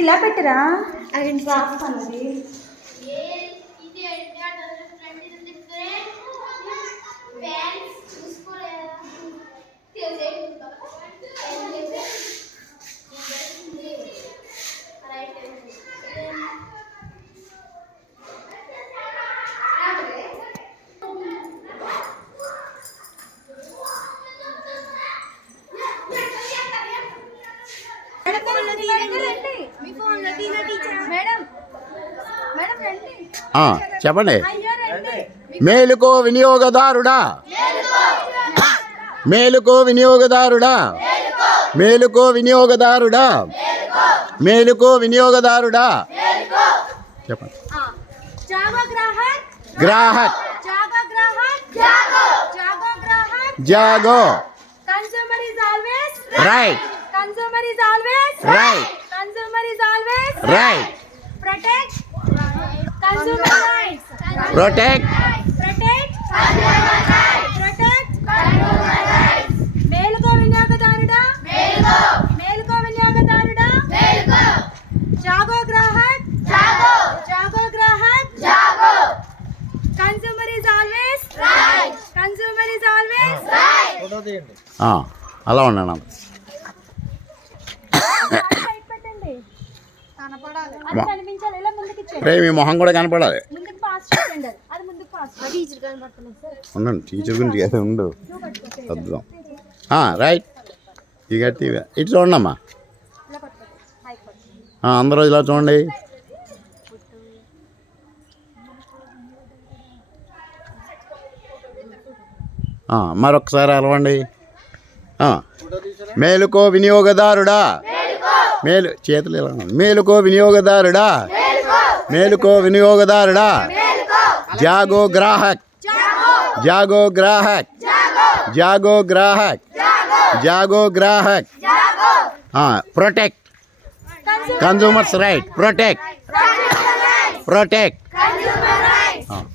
ఇలా పెట్టరా అది అన్నది చెప్పండి మేలుకో వినియోగదారుడా మేలుకో వినియోగదారుడా మేలుకో వినియోగదారుడా మేలుకో వినియోగదారుడా చెప్పండి గ్రాహక్ జాగో right right consumer is always right. Protect consumer rights. Protect. Protect consumer rights. Protect consumer rights. Mail ko vinya ka tarida. Mail ko. Mail ko vinya ka tarida. Mail ko. Jago grahak. Jago. Jago grahak. Jago. Consumer is always right. Consumer is always right. Photo de. Ah. అలా ఉన్నాను ప్రేమి మొహం కూడా కనపడాలి ఉండండి teacher గురించి అది ఉండు అద్దం రైట్ ఇక ఇటు చూడండి అమ్మా అందరూ ఇలా చూడండి మరొకసారి అలవండి మేలుకో వినియోగదారుడా మేలు చేతులు మేలుకో వినియోగదారుడా మేలుకో వినియోగదారుడా జాగో గ్రాహక్ జాగో గ్రాహక్ జాగో గ్రాహక్ జాగో Grahak protect consumers right protect protect protect